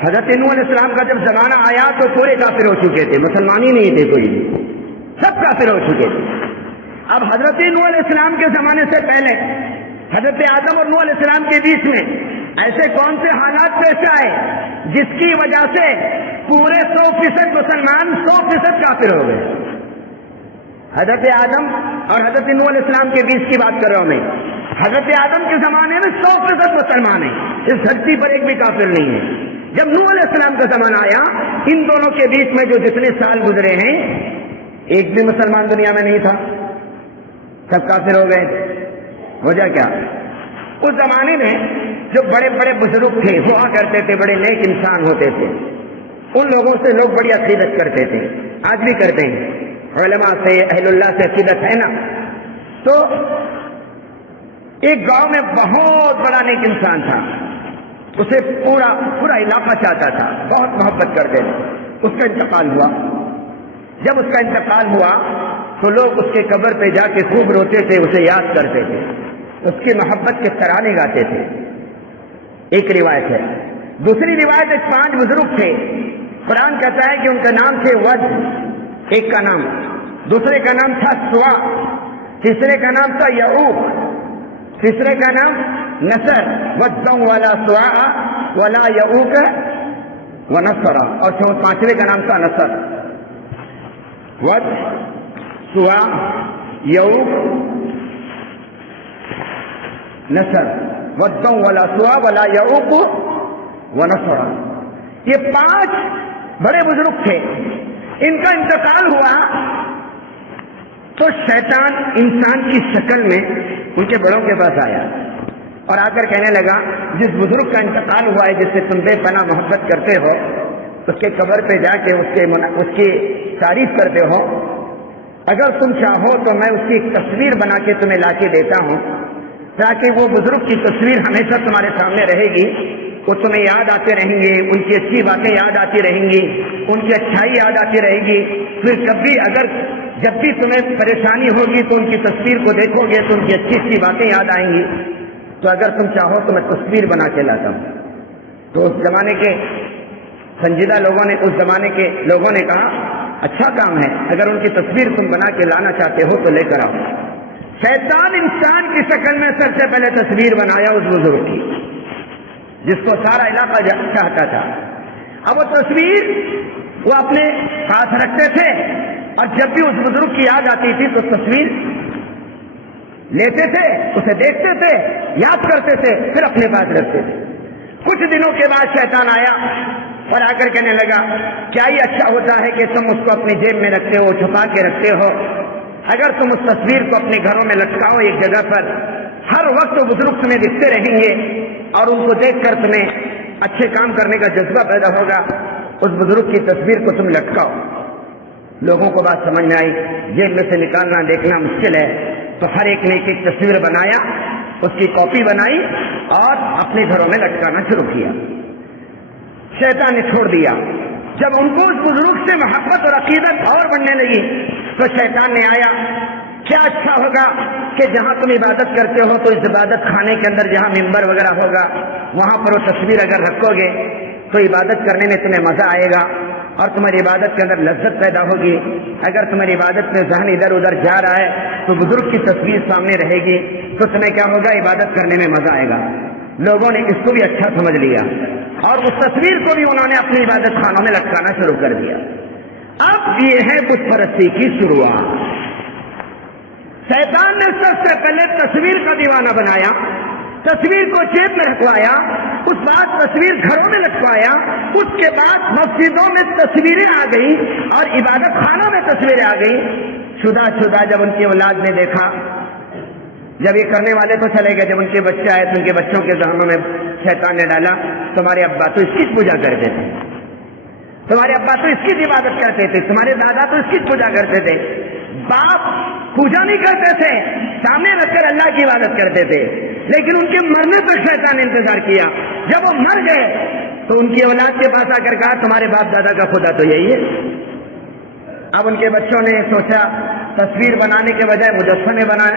حضرت نوح علیہ السلام کا جب زمانہ آیا تو پورے کافر ہو چکے تھے، مسلمان ہی نہیں تھے کوئی بھی، سب کافر ہو چکے تھے۔ اب حضرت نوح علیہ السلام کے زمانے سے پہلے حضرت آدم اور نوح علیہ السلام کے بیچ میں ایسے کون سے حالات پیش آئے جس کی وجہ سے پورے 100% مسلمان 100% کافر ہو گئے؟ حضرت آدم اور حضرت نوح علیہ السلام کے بیچ کی بات کر رہا ہوں میں۔ حضرت آدم کے زمانے میں 100% مسلمان ہیں، اس دھرتی پر ایک بھی کافر نہیں ہے۔ جب نوح علیہ السلام کا زمانہ آیا، ان دونوں کے بیچ میں جو جتنے سال گزرے ہیں، ایک بھی مسلمان دنیا میں نہیں تھا، سب کافر ہو گئے۔ وجہ کیا؟ اس زمانے میں جو بڑے بڑے بزرگ تھے، ہوا کرتے تھے، بڑے نیک انسان ہوتے تھے، ان لوگوں سے لوگ بڑی عقیدت کرتے تھے، آج بھی کرتے ہیں، علماء سے، اہل اللہ سے عقیدت ہے نا۔ تو ایک گاؤں میں بہت بڑا نیک انسان تھا، اسے پورا علاقہ چاہتا تھا، بہت محبت کرتے تھے۔ اس کا انتقال ہوا۔ جب اس کا انتقال ہوا تو لوگ اس کے قبر پہ جا کے خوب روتے تھے، اسے یاد کرتے تھے، اس کی محبت کے ترانے گاتے تھے۔ ایک روایت ہے۔ دوسری روایت، ایک 5 بزرگ تھے، قرآن کہتا ہے کہ ان کا نام تھے ود، ایک کا نام، دوسرے کا نام تھا سوا، تیسرے کا نام تھا یعوق، تیسرے کا نام نصر، ودّن ولا سواع ولا یعوق ونصر، اور 5ویں کا نام تھا نصر۔ ود، سوا، یعوق، نصر، ودّن ولا سواع ولا یعوق ونصر، یہ 5 بڑے بزرگ تھے۔ ان کا انتقال ہوا تو شیطان انسان کی شکل میں ان کے بڑوں کے پاس آیا اور آ کر کہنے لگا، جس بزرگ کا انتقال ہوا ہے، جس سے تم بے پناہ محبت کرتے ہو، اس کے قبر پہ جا کے اس کی تعریف کرتے ہو، اگر تم چاہو تو میں اس کی ایک تصویر بنا کے تمہیں لا کے دیتا ہوں، تاکہ وہ بزرگ کی تصویر ہمیشہ تمہارے سامنے رہے گی، وہ تمہیں یاد آتے رہیں گے، ان کی اچھی باتیں یاد آتی رہیں گی، ان کی اچھائی یاد آتی رہے گی۔ پھر جب بھی تمہیں پریشانی ہوگی تو ان کی تصویر کو دیکھو گے تو ان کی اچھی اچھی باتیں یاد آئیں گی، تو اگر تم چاہو تو میں تصویر بنا کے لاتا ہوں۔ تو اس زمانے کے سنجیدہ لوگوں نے، اس زمانے کے لوگوں نے کہا، اچھا کام ہے، اگر ان کی تصویر تم بنا کے لانا چاہتے ہو تو لے کر آؤ۔ شیطان انسان کی شکل میں سب سے پہلے تصویر بنایا اس بزرگ کی، جس کو سارا علاقہ چاہتا تھا۔ اب وہ تصویر وہ اپنے ساتھ رکھتے تھے، اور جب بھی اس بزرگ کی یاد آتی تھی تو تصویر لیتے تھے، اسے دیکھتے تھے، یاد کرتے تھے، پھر اپنے پاس رکھتے تھے۔ کچھ دنوں کے بعد شیطان آیا اور آ کر کہنے لگا، کیا یہ اچھا ہوتا ہے کہ تم اس کو اپنی جیب میں رکھتے ہو، چھپا کے رکھتے ہو؟ اگر تم اس تصویر کو اپنے گھروں میں لٹکاؤ ایک جگہ پر، ہر وقت وہ بزرگ تمہیں دکھتے رہیں گے اور ان کو دیکھ کر تمہیں اچھے کام کرنے کا جذبہ پیدا ہوگا۔ اس بزرگ کی تصویر کو تم لٹکاؤ۔ لوگوں کو بات سمجھ میں آئی، جیب میں سے نکالنا دیکھنا مشکل ہے، تو ہر ایک نے ایک تصویر بنایا، اس کی کاپی بنائی اور اپنے گھروں میں لٹکانا شروع کیا۔ شیطان نے چھوڑ دیا۔ جب ان کو اس بزرگ سے محبت اور عقیدت اور بڑھنے لگی تو شیطان نے آیا، کیا اچھا ہوگا کہ جہاں تم عبادت کرتے ہو تو اس عبادت خانے کے اندر جہاں ممبر وغیرہ ہوگا وہاں پر وہ تصویر اگر رکھو گے تو عبادت کرنے میں تمہیں مزہ آئے گا اور تمہاری عبادت کے اندر لذت پیدا ہوگی۔ اگر تمہاری عبادت میں ذہن ادھر ادھر جا رہا ہے تو بزرگ کی تصویر سامنے رہے گی تو تمہیں کیا ہوگا، عبادت کرنے میں مزہ آئے گا۔ لوگوں نے اس کو بھی اچھا سمجھ لیا اور اس تصویر کو بھی انہوں نے اپنی عبادت خانوں میں لٹکانا شروع کر دیا۔ اب یہ ہے بت پرستی کی شروعات۔ شیطان نے سب سے پہلے تصویر کا دیوانہ بنایا، تصویر کو جیب میں رکھوایا، اس بعد تصویر گھروں میں لٹکوایا، اس کے بعد مسجدوں میں تصویریں آ گئی اور عبادت خانوں میں تصویریں آ گئی۔ شدہ جب ان کی اولاد نے دیکھا، جب یہ کرنے والے تو چلے گئے، جب ان کے بچے آئے تو ان کے بچوں کے ذہنوں میں شیطان نے ڈالا، تمہارے ابا تو اس کی پوجا کرتے تھے، تمہارے ابا تو اس کی عبادت کرتے تھے، تمہارے دادا تو اس کی پوجا کرتے تھے، باپ پوجا نہیں کرتے تھے، سامنے رکھ کر اللہ کی عبادت کرتے تھے، لیکن ان کے مرنے پر شیطان نے انتظار کیا۔ جب وہ مر گئے تو ان کی اولاد کے پاس آ کر کہا، تمہارے باپ دادا کا خدا تو یہی ہے۔ اب ان کے بچوں نے سوچا تصویر بنانے کے بجائے مجسمے بنائے،